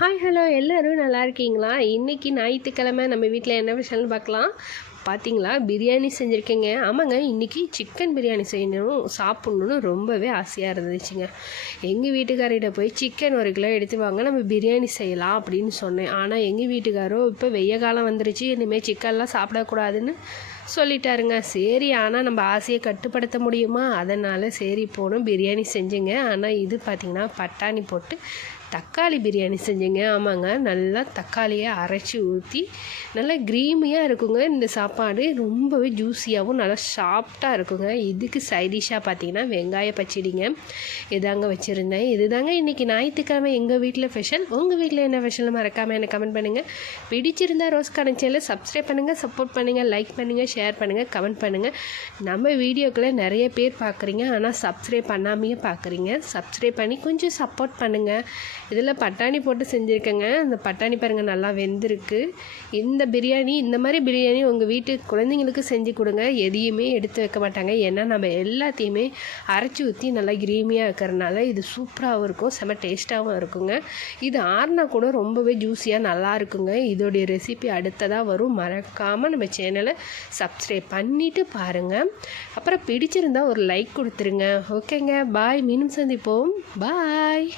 Hi hello எல்லோரும் நல்லா இருக்கீங்களா? இன்றைக்கி ஞாயிற்றுக்கிழமை நம்ம வீட்டில் என்ன விஷயம்னு பார்க்கலாம். பார்த்தீங்களா, பிரியாணி செஞ்சுருக்கேங்க. ஆமாங்க, இன்றைக்கி சிக்கன் பிரியாணி செய்யணும் சாப்பிட்ணுன்னு ரொம்பவே ஆசையாக இருந்துச்சுங்க. எங்கள் வீட்டுக்காரிட்ட போய் சிக்கன் 1 கிலோ எடுத்து வாங்க, நம்ம பிரியாணி செய்யலாம் அப்படின்னு சொன்னேன். ஆனால் எங்கள் வீட்டுக்காரோ இப்போ வெய்ய காலம் வந்துருச்சு, இனிமேல் சிக்கன்லாம் சாப்பிடக்கூடாதுன்னு சொல்லிட்டாருங்க. சரி, ஆனால் நம்ம ஆசையை கட்டுப்படுத்த முடியுமா? அதனால் சரி போகணும் பிரியாணி செஞ்சுங்க. ஆனால் இது பார்த்திங்கன்னா பட்டாணி போட்டு தக்காளி பிரியாணி செஞ்சேங்க. ஆமாங்க, நல்லா தக்காளியை அரைச்சி ஊற்றி நல்லா க்ரீமியாக இருக்குங்க. இந்த சாப்பாடு ரொம்பவே ஜூஸியாகவும் நல்லா சாஃப்டாக இருக்குங்க. இதுக்கு சைடிஷாக பார்த்தீங்கன்னா வெங்காய பச்சடிங்க இதாங்க வச்சுருந்தேன். இதுதாங்க இன்றைக்கி ஞாயிற்றுக்கிழமை எங்கள் வீட்டில் ஸ்பெஷல். உங்கள் வீட்டில் என்ன ஸ்பெஷல் மறக்காமல் எனக்கு கமெண்ட் பண்ணுங்கள். பிடிச்சிருந்தால் ரோஸ் சேனலை சப்ஸ்கிரைப் பண்ணுங்கள், சப்போர்ட் பண்ணுங்கள், லைக் பண்ணுங்கள், ஷேர் பண்ணுங்கள், கமெண்ட் பண்ணுங்கள். நம்ம வீடியோக்களை நிறைய பேர் பார்க்குறீங்க, ஆனால் சப்ஸ்கிரைப் பண்ணாமையே பார்க்குறீங்க. சப்ஸ்கிரைப் பண்ணி கொஞ்சம் சப்போர்ட் பண்ணுங்கள். இதில் பட்டாணி போட்டு செஞ்சுருக்கேங்க. அந்த பட்டாணி பாருங்கள் நல்லா வெந்திருக்கு. இந்த மாதிரி பிரியாணி உங்கள் வீட்டு குழந்தைங்களுக்கு செஞ்சு கொடுங்க. எதையுமே எடுத்து வைக்க மாட்டாங்க. ஏன்னா நம்ம எல்லாத்தையுமே அரைச்சி ஊற்றி நல்லா கிரீமியாக இருக்கிறதுனால இது சூப்பராகவும் இருக்கும், செம்ம டேஸ்ட்டாகவும் இருக்குங்க. இது ஆறுனா கூட ரொம்பவே ஜூஸியாக நல்லா இருக்குங்க. இதோடைய ரெசிபி அடுத்ததாக வரும். மறக்காமல் நம்ம சேனலை சப்ஸ்கிரைப் பண்ணிவிட்டு பாருங்கள். அப்புறம் பிடிச்சிருந்தால் ஒரு லைக் கொடுத்துருங்க. ஓகேங்க, பாய். மீண்டும் சந்திப்போம். பாய்.